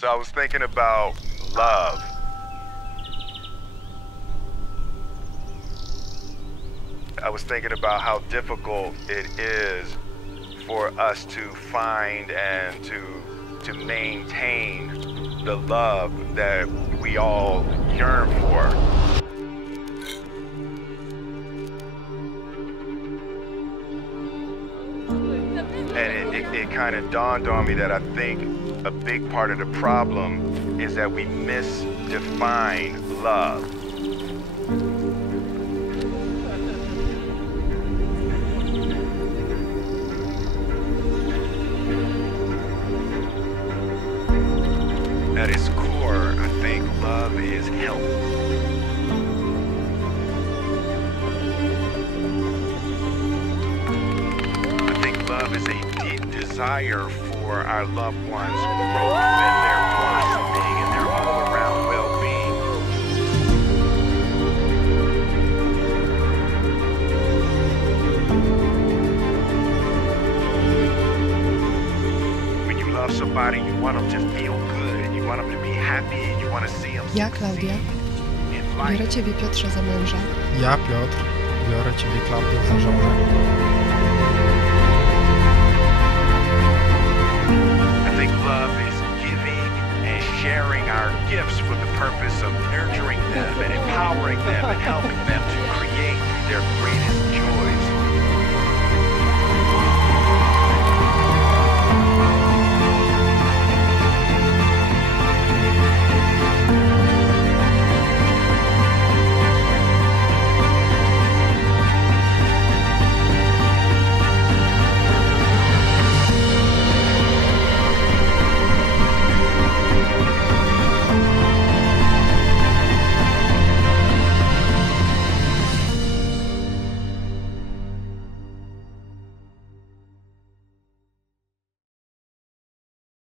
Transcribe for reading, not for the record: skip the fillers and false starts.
So I was thinking about love. I was thinking about how difficult it is for us to find and to maintain the love that we all yearn for. And it kind of dawned on me that I think a big part of the problem is that we misdefine love. At its core, I think love is help. I think love is a deep desire for our loved ones' growth and their blossoming and their all-around well-being. When you love somebody, you want them to feel good, you want them to be happy, you want to see them Ja, Klaudia, biorę Ciebie, Piotrze, za męża. Ja, Piotr, biorę Ciebie, Klaudio, za żonę. I think love is giving and sharing our gifts for the purpose of nurturing them and empowering them and helping them to create their greatest joy.